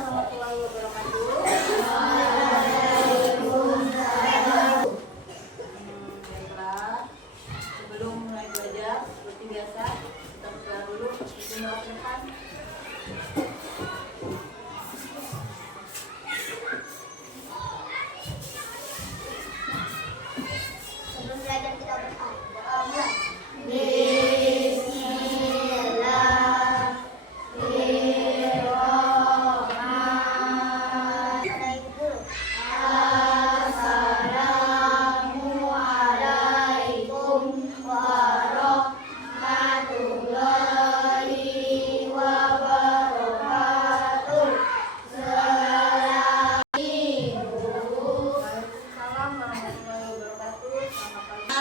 warahmatullahi wabarakatuh. Baiklah, sebelum mulai belajar seperti biasa kita berdoa dulu. Bismillahirrahmanirrahim. Sebelum belajar kita berdoa.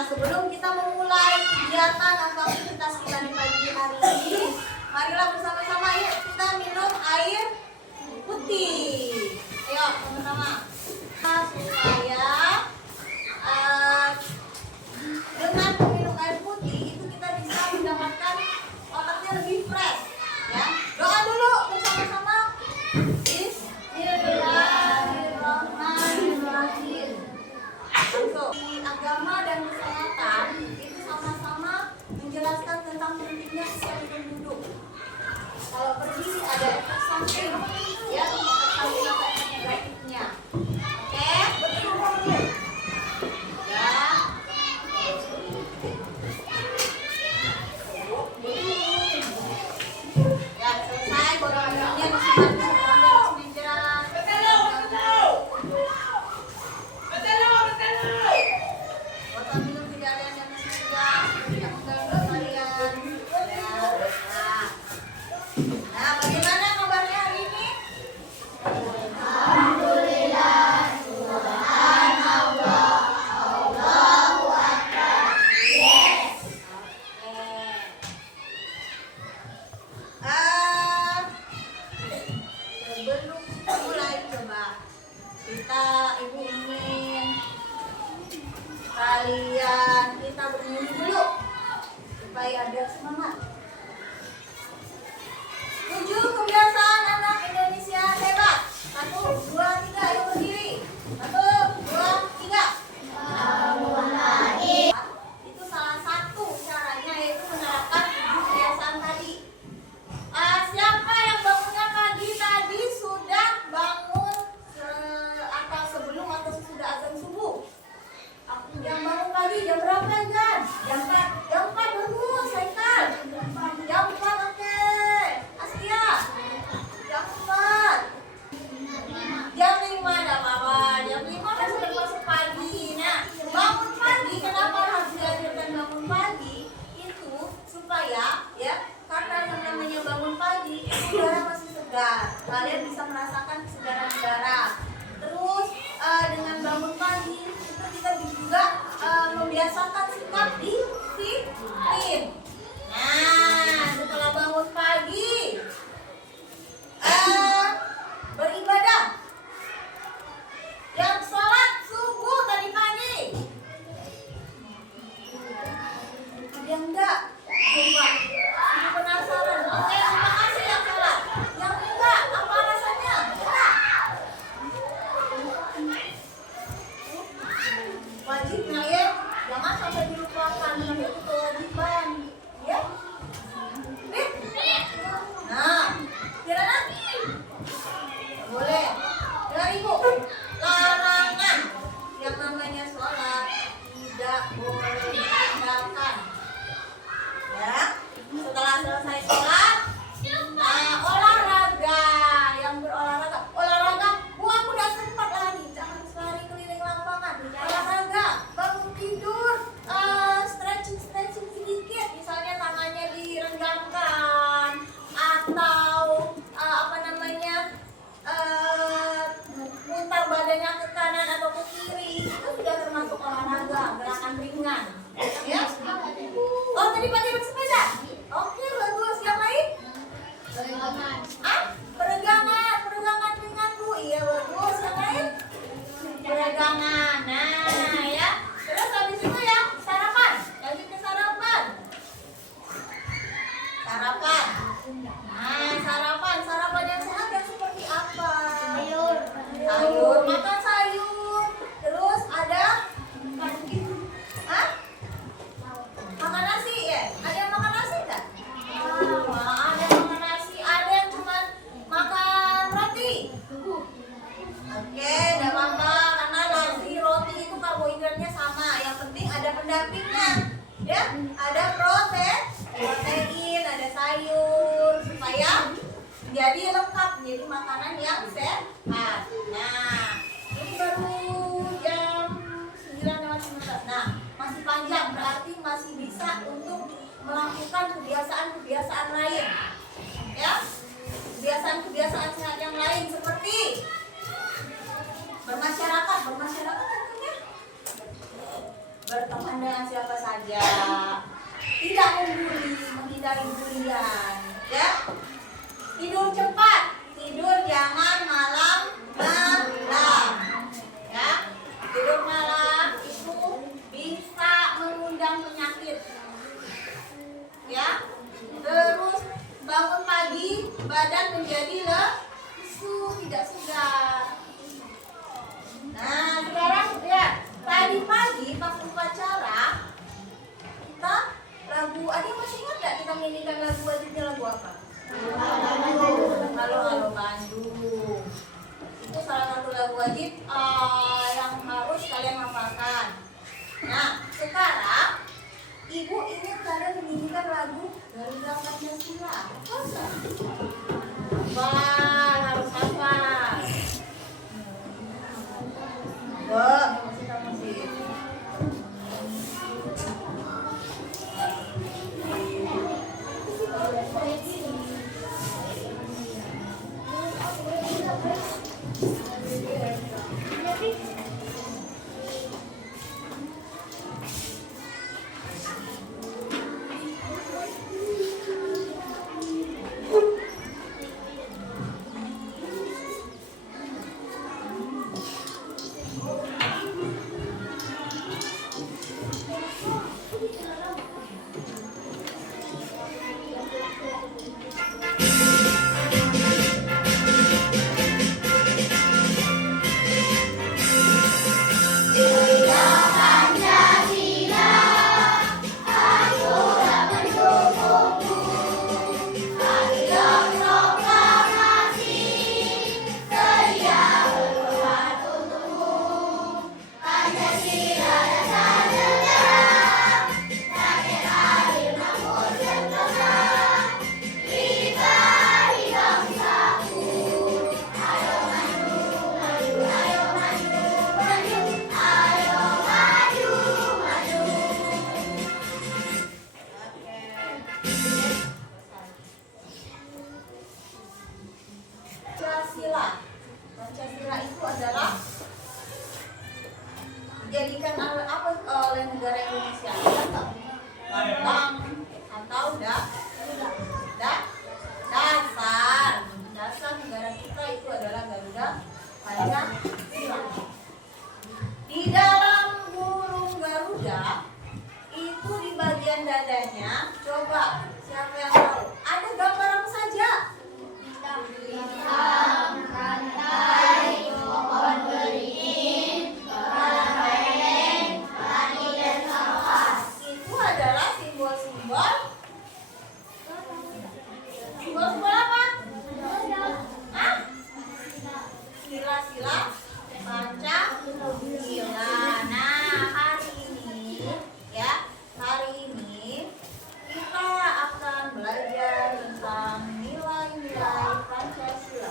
Sebelum kita memulai kegiatan atau aktivitas kita di pagi hari ini, marilah bersama-sama yuk kita minum air putih. Ayo sama-sama. Supaya dengan meminum air putih itu kita bisa mendapatkan otaknya lebih fresh. Ya, doa dulu bersama-sama. Bismillahirrahmanirrahim. Langsung. Di agama dan kesehatan itu sama-sama menjelaskan tentang pentingnya sel penduduk. Kalau pergi ada efek samping, ya, efek samping atau efek negatifnya. Oke, betul ya. Ya, selesai botol-botolnya disimpan di dalam meja. Botol minum tidak ada yang masih meja, tidak mengganggu kalian. Ya, nah, bagaimana kabarnya hari ini? Sebelum mulai coba ibu ingin kalian kita bernyanyi dulu supaya ada semangat. 7 kebiasaan anak Indonesia hebat. 1, 2, 3, ayo berdiri. 1, 2, 3. Bangun pagi. Itu salah satu caranya, yaitu menerapkan 7 kebiasaan tadi. Siapa yang bangunnya pagi tadi sudah bangun atau sebelum atau sesudah azan subuh? Yang bangun pagi jam berapa, Jan? Jam 4. Jam 4 bagus, Haikal. Jam 4, oke. Askia. Jam 4. Jam 5 ada apa-apa. Jam 5 kan sudah masuk pagi. Nah, bangun pagi, kenapa harus diajarkan bangun pagi? Itu supaya, ya, karena yang namanya bangun pagi, udara masih segar. Kalian bisa merasakan kesegaran udara. Terus dengan bangun pagi itu kita juga membiasakan sikap disiplin. Nah, setelah bangun pagi beribadah. Yang sholat subuh tadi pagi. Ada yang enggak? Coba. Ini penasaran. Oke, terima kasih yang sholat. Yang enggak, apa alasannya? Enggak. Wajibnya ya, jangan sampai di Oke, tidak apa-apa karena nasi roti itu karbohidratnya sama. Yang penting ada pendampingnya, ya. Ada protein, ada sayur supaya jadi lengkap, jadi makanan yang sehat. Nah, ini baru jam 9:15. Nah, masih panjang berarti masih bisa untuk melakukan kebiasaan-kebiasaan lain, ya. Kebiasaan-kebiasaan sehat yang lain seperti bermasyarakat tentunya berteman dengan siapa saja, tidak membuli, menghindari bulian, ya. Tidur cepat, tidur jangan malam, ya. Tidur malam itu bisa mengundang penyakit, ya. Terus bangun pagi badan menjadi lesu, tidak segar. Nah, sekarang lihat. Tadi pagi pas upacara kita lagu, ada masih ingat nggak kita menyanyikan lagu wajibnya lagu apa? Halo Halo Bandung. Itu salah satu lagu wajib yang harus kalian hafalkan. Nah, sekarang Ibu ingin kalian menyanyikan lagu Garuda Pancasila. Wah, harus hafal. Masih. Pancasila itu adalah dijadikan apa oleh negara Indonesia? Lambang atau dasar negara kita itu adalah Garuda Pancasila. Di dalam burung Garuda itu di bagian dadanya, coba siapa yang tahu? Ada gambar apa saja? Bintang, rantai, pohon beringin, kepala benteng, pelangi dan kapas. Itu adalah simbol-simbol apa? Sila-sila Pancasila. Nah, hari ini kita akan belajar tentang nilai-nilai Pancasila.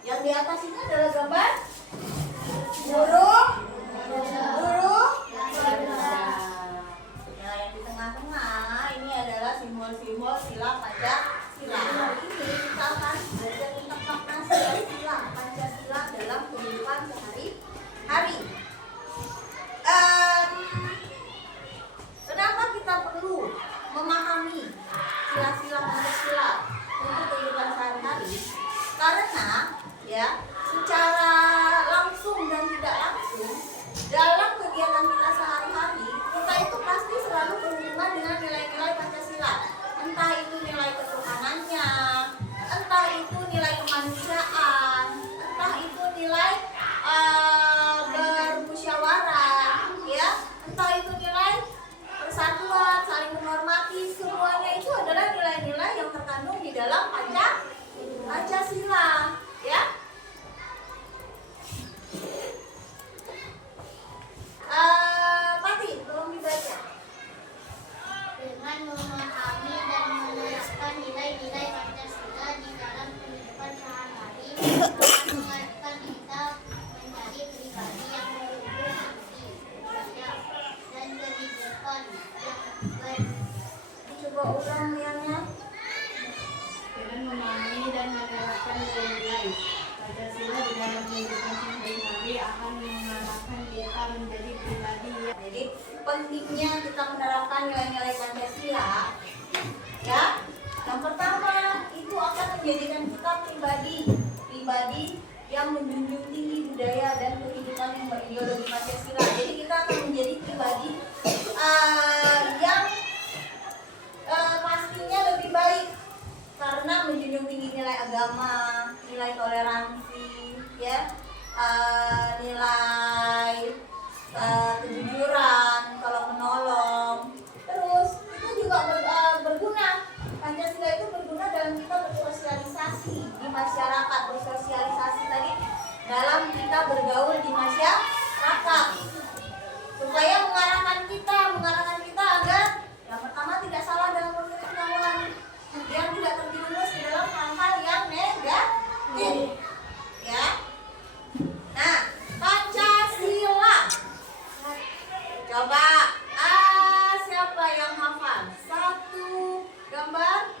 Yang di atas ini adalah gambar burung. Nah, yang di tengah-tengah ini adalah simbol-simbol sila Pancasila. Ini kita akan belajar tentang makna sila Pancasila dalam kehidupan sehari-hari. Kenapa kita perlu memahami sila-sila Pancasila untuk kehidupan sehari-hari? Karena ya secara menerapkan nilai-nilai Pancasila, ya, yang pertama itu akan menjadikan kita pribadi yang menjunjung tinggi budaya dan kehidupan yang berideologi Pancasila. Jadi kita akan menjadi pribadi yang pastinya lebih baik karena menjunjung tinggi nilai agama, nilai toleransi, ya, nilai kejujuran, kalau menolong. Terus itu juga berguna. Pancasila itu berguna dalam kita bersosialisasi di masyarakat, bersosialisasi tadi dalam kita bergaul di masyarakat, supaya mengarahkan kita agar yang pertama tidak salah dalam memilih kawan, kemudian tidak terjerumus di dalam hal-hal yang negatif, ya. Nah, Pancasila, coba siapa yang hafal? Satu gambar.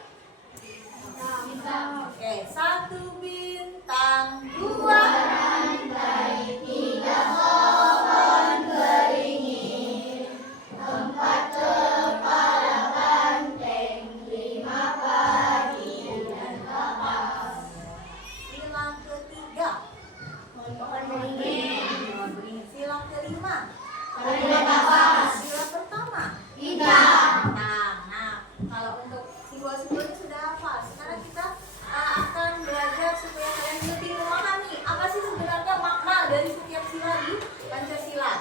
Oke, 1 bintang, 2 rantai, 3 pohon beringin, 4 kepala banteng, 5 padi dan kapas. Silang ketiga, pohon beringin. Silang kelima, sila pertama, bintang. Nah, kalau untuk simbol-simbolnya sudah hafal. Sekarang kita akan belajar supaya kalian lebih memahami apa sih sebenarnya makna dari setiap sila di Pancasila.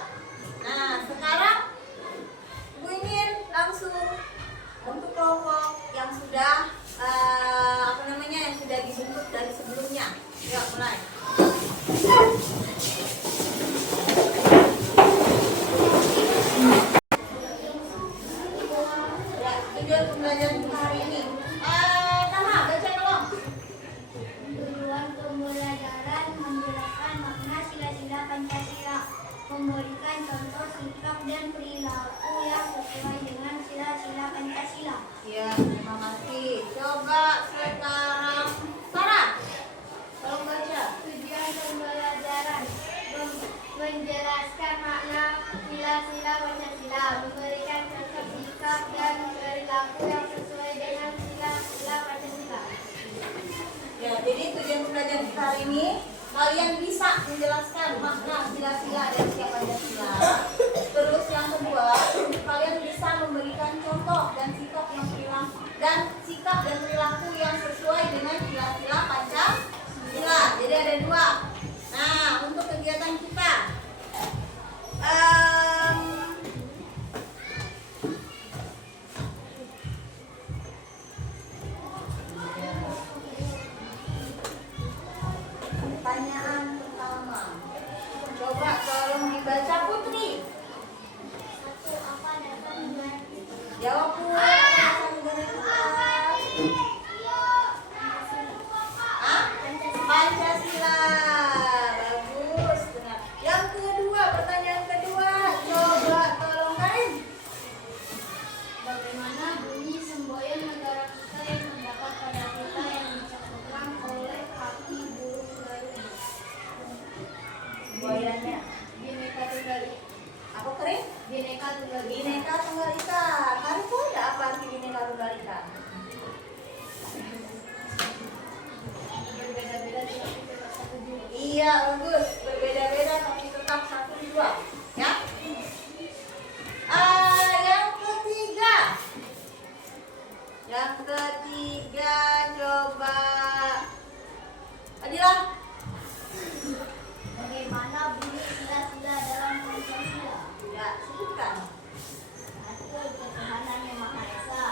Nah, sekarang Ibu ingin langsung untuk kelompok yang sudah yang sudah dibentuk dari sebelumnya. Yuk, mulai. Ya, tujuan pembelajaran hari ini. Tama, baca tolong. Tujuan pembelajaran menjelaskan makna sila-sila Pancasila, memberikan contoh sikap dan perilaku yang sesuai dengan sila-sila Pancasila. Ya, terima kasih. Coba sekarang Sarah, tolong baca. Tujuan pembelajaran menjelaskan makna sila-sila Pancasila, memberikan contoh sikap dan perilaku yang sesuai dengan sila-sila Pancasila. Ya, jadi tujuan pembelajaran kita hari ini kalian bisa menjelaskan makna sila-sila dan siapa Pancasila. Terus yang kedua, kalian bisa memberikan contoh dan sikap dan perilaku yang sesuai dengan sila-sila Pancasila. Jadi ada 2. Nah, untuk kegiatan kita pertanyaan pertama, coba tolong dibaca Putri. Satu, apa dasar negara kita? Jawab Bu, apa dasar negara kita? Pancasila. Bagus, benar. Yang kedua, pertanyaan kedua, coba tolong Karin. Bagaimana bunyi semboyan negara kita yang terdapat pada kita yang dicatatkan oleh kaki burung garuda? Semboyannya Bhinneka Tunggal Ika. apa Karin? Bhinneka Tunggal Ika. Bhinneka Tunggal Ika. Karin tahu nggak apa arti Bhinneka Tunggal Ika? Berbeda-beda tetapi tetap satu juga. Iya, bagus. Berbeda-beda tapi tetap satu dua. Ya. Yang ketiga, coba Adilah. Bagaimana bunyi sila-sila dalam Pancasila? Ya, sebutkan. Satu, ketuhanan yang Maha Esa.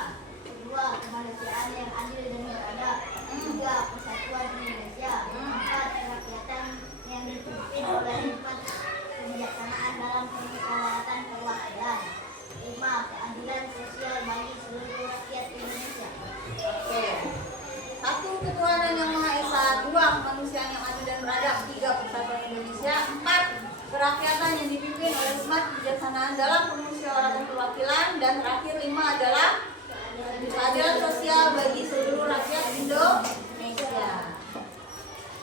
Kedua, kemanusiaan yang adil dan beradab. Tiga, persatuan Indonesia. Empat, kerakyatan yang dipimpin oleh hikmat kebijaksanaan dalam kemusyawaratan perwakilan. Lima, keadilan sosial bagi seluruh rakyat Indonesia. Oke. 1, ketuhanan yang Maha Esa. 2, kemanusiaan yang adil dan beradab. 3, persatuan Indonesia. 4, kerakyatan yang dipimpin oleh hikmat kebijaksanaan dalam permusyawaratan perwakilan. Dan terakhir 5 adalah keadilan sosial bagi seluruh rakyat Indonesia.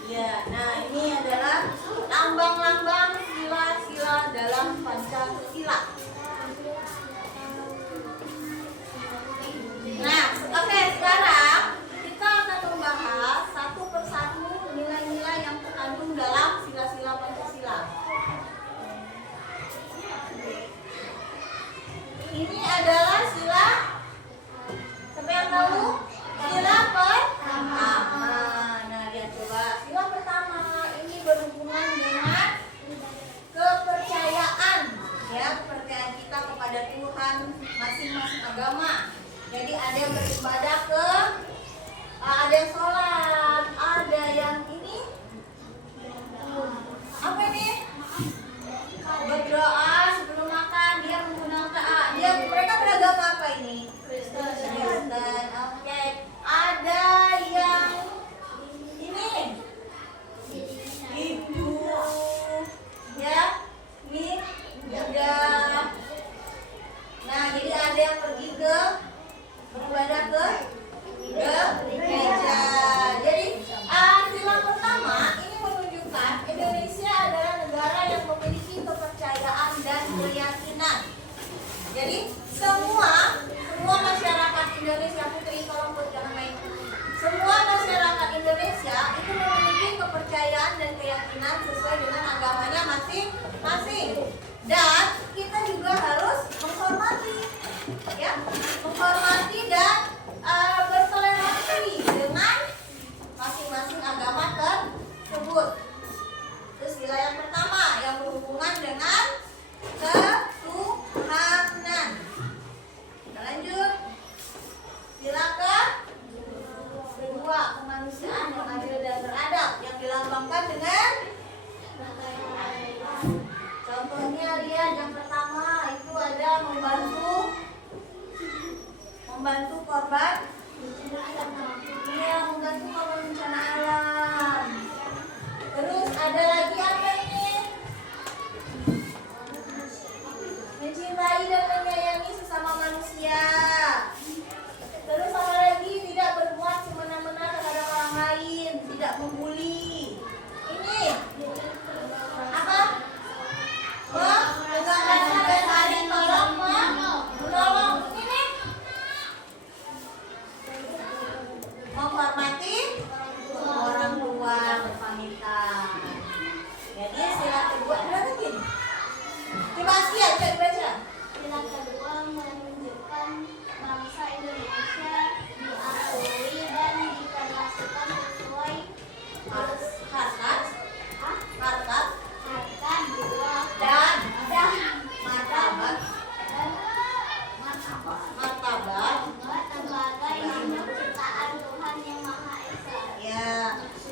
Ya, nah ini adalah lambang-lambang sila-sila dalam Pancasila. ada sholat, ada yang ini. Apa ini? Berdoa sebelum makan. Dia menggunakan mereka beragama apa ini? Kristen. Oke. Ada yang ini Hindu, ya, ini Buddha. Nah, jadi ada yang pergi ke beribadah ke gereja. Jadi sila pertama ini menunjukkan Indonesia adalah negara yang memiliki kepercayaan dan keyakinan. Jadi semua masyarakat Indonesia, Putri tolong jangan main. Semua masyarakat Indonesia itu memiliki kepercayaan dan keyakinan sesuai dengan agamanya masing-masing. Dan kita juga harus menghormati, ya, menghormati dan bertoleransi dengan masing-masing agama tersebut. Terus sila yang pertama yang berhubungan dengan ketuhanan. Kita lanjut. Sila kedua, kemanusiaan yang adil dan beradab yang dilambangkan dengan contohnya lihat yang pertama itu ada membantu korban. Iya, membantu korban bencana alam. Terus ada lagi apa ini? Mencintai dan menyayangi sesama manusia. Terus apa lagi? Tidak berbuat semena-mena terhadap orang lain, tidak membuli. Ini apa? Menegakkan sampai saling tolong menolong. Ini menghormati orang tua, berpamitan. Jadi sila kedua ada lagi. Coba Asia, coba dibaca. Sila kedua menunjukkan bangsa Indonesia diakui dan diperlakukan sesuai Harkat, dua dan martabat martabat. sebagai makhluk ciptaan Tuhan yang Maha Esa. Ya,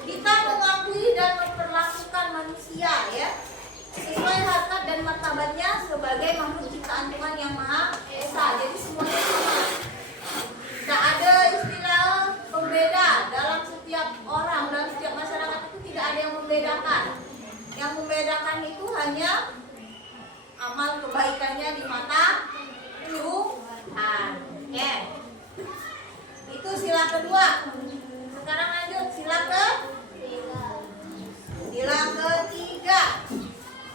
kita mengakui dan memperlakukan manusia, ya, sesuai harkat dan martabatnya sebagai makhluk ciptaan Tuhan yang Maha Esa. Jadi semuanya sama. Tak ada istilah pembeda dalam setiap orang, dalam setiap masyarakat itu tidak ada yang membedakan. Yang membedakan itu hanya amal kebaikannya di mata Tuhan. Oke. Itu sila kedua. Sekarang lanjut sila ketiga.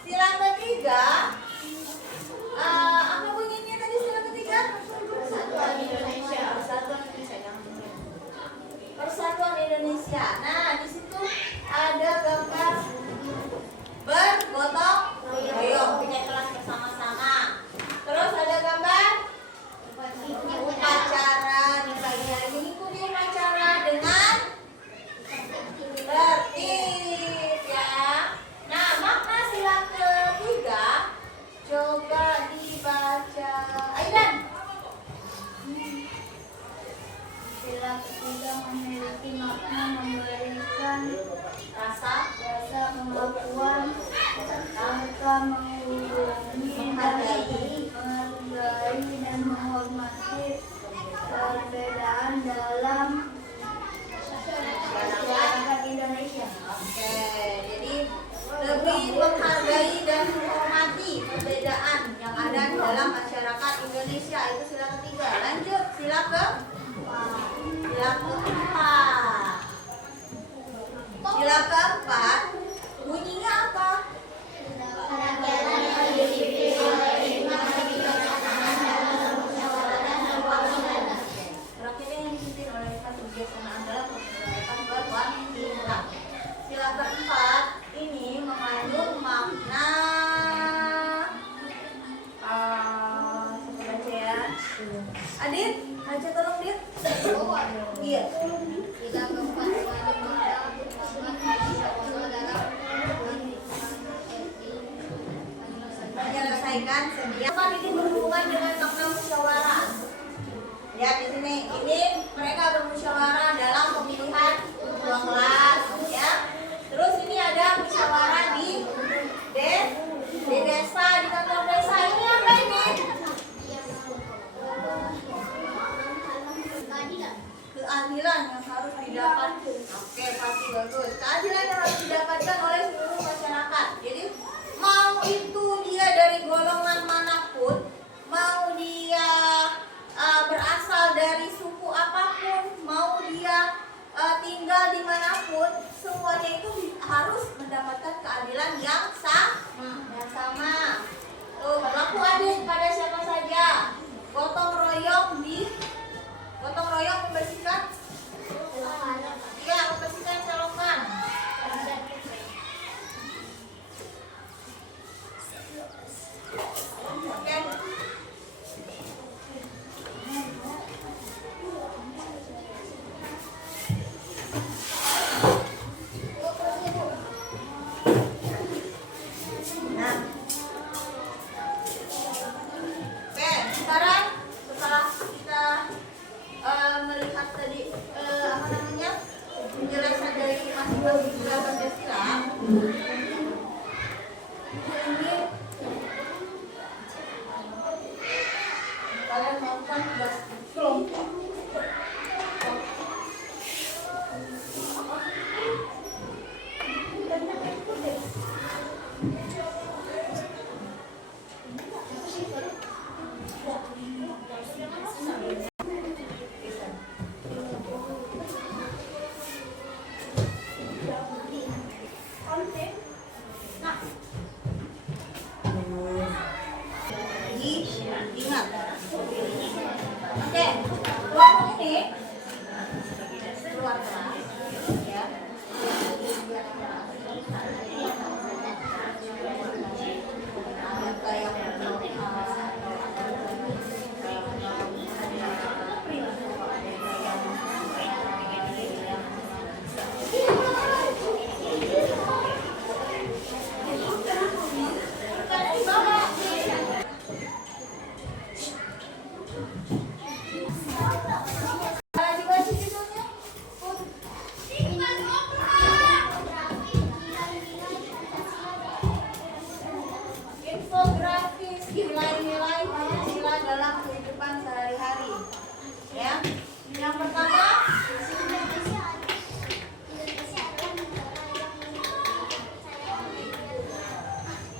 Sila ketiga apa bunyinya tadi sila ketiga? Persatuan Indonesia. Persatuan Indonesia. Nah, di situ ada gambar bergotong royong punya kelas bersama-sama. Terus ada gambar upacara di pagi hari mengikuti upacara dengan tertib, ya. Nah, makna sila ketiga coba dibaca. Aidan. Sila ketiga memiliki makna memberikan Rasa pengakuan serta menghargai dan menghormati perbedaan dalam masyarakat Indonesia. Oke, jadi lebih menghargai dan menghormati perbedaan yang ada dalam masyarakat Indonesia. Itu sila ketiga. Lanjut sila keempat. Sila keempat bunyinya apa? Rakyatnya yang dipimpin oleh kebijaksanaan dalam menyelenggarakan berwakilan. Sila keempat ini mengandung makna coba baca ya. Adit, baca tolong Dit. Iya. Sila keempat menyelesaikan sedia. Apa ini berhubungan dengan makna musyawarah? Ya, di sini ini mereka bermusyawarah dalam pemilihan Oke, pasti bagus. Keadilan yang harus didapatkan oleh seluruh masyarakat. Jadi mau itu dia dari golongan manapun, mau dia berasal dari suku apapun, mau dia tinggal dimanapun, semuanya itu harus mendapatkan keadilan yang sama. Tuh, berlaku adil pada siapa saja. Gotong royong membersihkan. Iya, membersihkan selokan. Oke. Nah. Oke, sekarang setelah kita melihat tadi penjelasan dari masing-masing sila Pancasila, ini kalian melakukan tugas kelompok. Ingat. Oke, kelompok ini keluar kelas, ya. Ada kayak infografis nilai-nilai Pancasila dalam kehidupan sehari-hari. Ya. Yang pertama,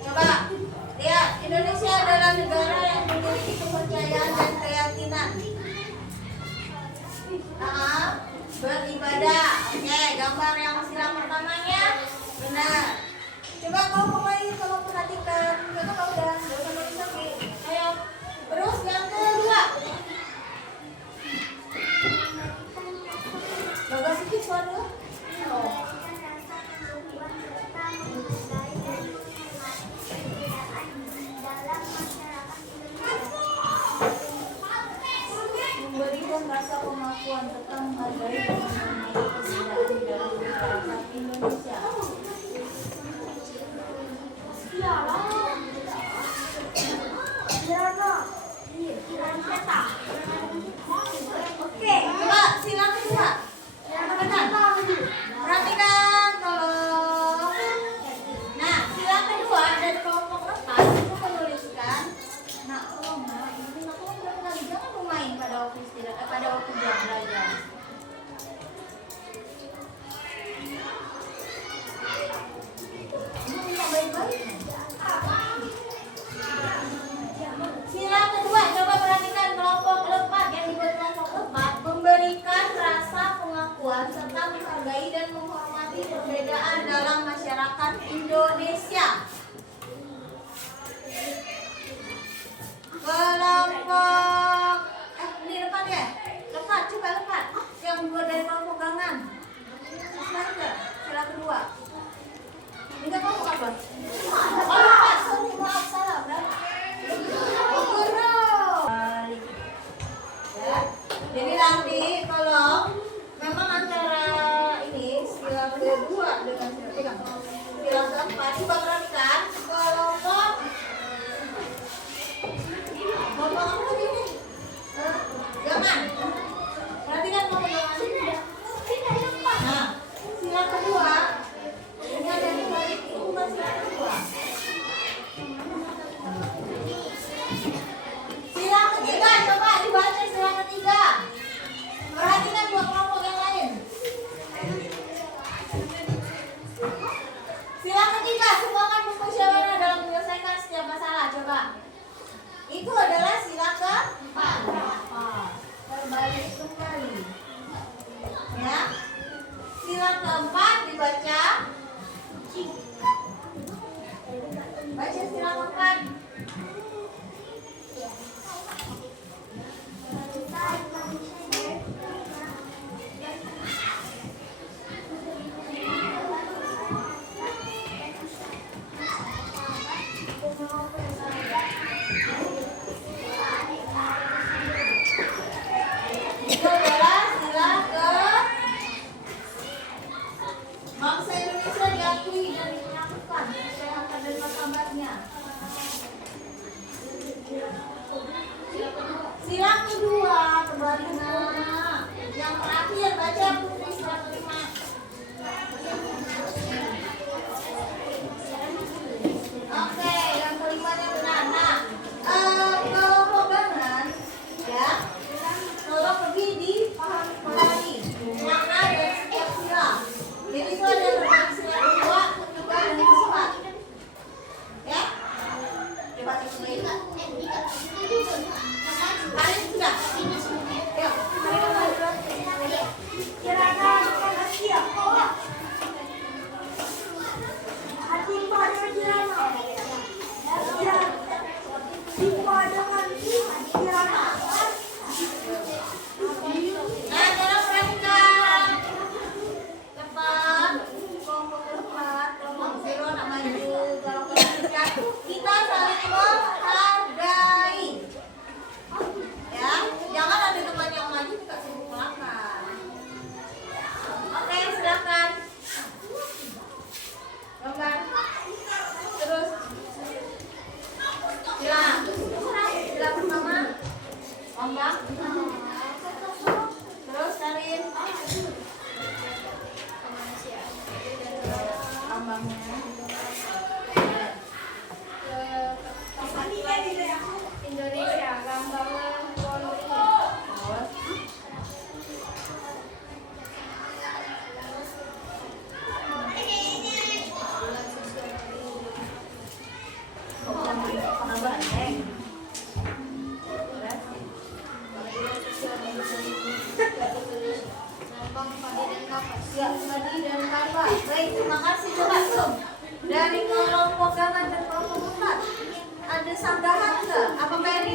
coba lihat, Indonesia adalah negara yang memiliki kepercayaan dan keyakinan. Beribadah. Oke, gambar yang sila pertamanya benar. Coba kalau perhatikan, coba kalau udah nggak usah nulis lagi. Ayo, terus yang kedua. Bagus sedikit suara. Memberikan rasa pengakuan tentang menghargai dan menghormati perbedaan di dalam masyarakat Indonesia. Oke, coba sila kedua. Perhatikan tolong. Nah, sila kedua dari kelompok lepas itu menuliskan. Nah, ini jangan bermain pada waktu istirahat, pada waktu jam belajar. Ini baik-baik. Sila kedua, coba perhatikan kelompok lepat yang dibuat kelompok lepat memberikan rasa pengakuan serta menghargai dan menghormati perbedaan dalam masyarakat Indonesia. Kelompok ini lepat ya? Lepat, coba lepat. Yang dibuat dari kelompok gangan. Sila kedua. Ini kan kelompok apa? Oh, lepat. Sorry, maaf salah. Ya. Jadi nanti kalau memang antara ini sila kedua dengan sila keempat, coba perhatikan kelompok apa ini? Jangan. Perhatikan kelompok jangan. Nah, sila kedua ini ada di balik itu bukan sila kedua. Sila ketiga, coba dibaca sila ketiga. Perhatikan dua kelompok yang lain. yang keempat dibaca. Baca sila keempat. Itu adalah sila ke bangsa Indonesia diakui dan dinyatakan kesehatan dan martabatnya. Sila kedua kembali nak. Yang terakhir baca Putri sila kelima. Oke, yang kelimanya benar. Nah, kalau program ya, tolong lebih dipahami makna dari setiap sila. Jadi itu ada berbagi sila kedua, ketiga, dan yang keempat. Ya, coba ditulis. Kalian sudah? Yuk, Kirana manusia hati pada kirana ya tiba dengan kirana nah, dalam perhatikan. Cepat. Kelompok keempat, kelompok zero nak maju. Kalau perhatikan, kita saling menghargai. Ya, jangan ada teman yang maju kita sibuk belakang. Oke, silakan. Gambar. Terus. Sila pertama. Ombak. Terus Karin. Ombaknya. Indonesia Rambangan Polri Ya, Madi dan Karwa. Baik, terima kasih. Coba Sum. Dari kelompok gambar dan kelompok empat, ada sanggahan nggak? Apakah yang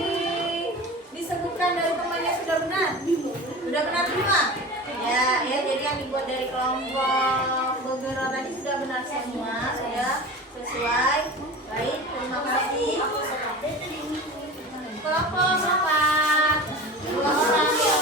disebutkan dari temannya sudah benar? Sudah benar semua? Ya, jadi yang dibuat dari kelompok Bogero tadi sudah benar semua, sudah sesuai. Baik, terima kasih. Kelompok empat, 2 orang yang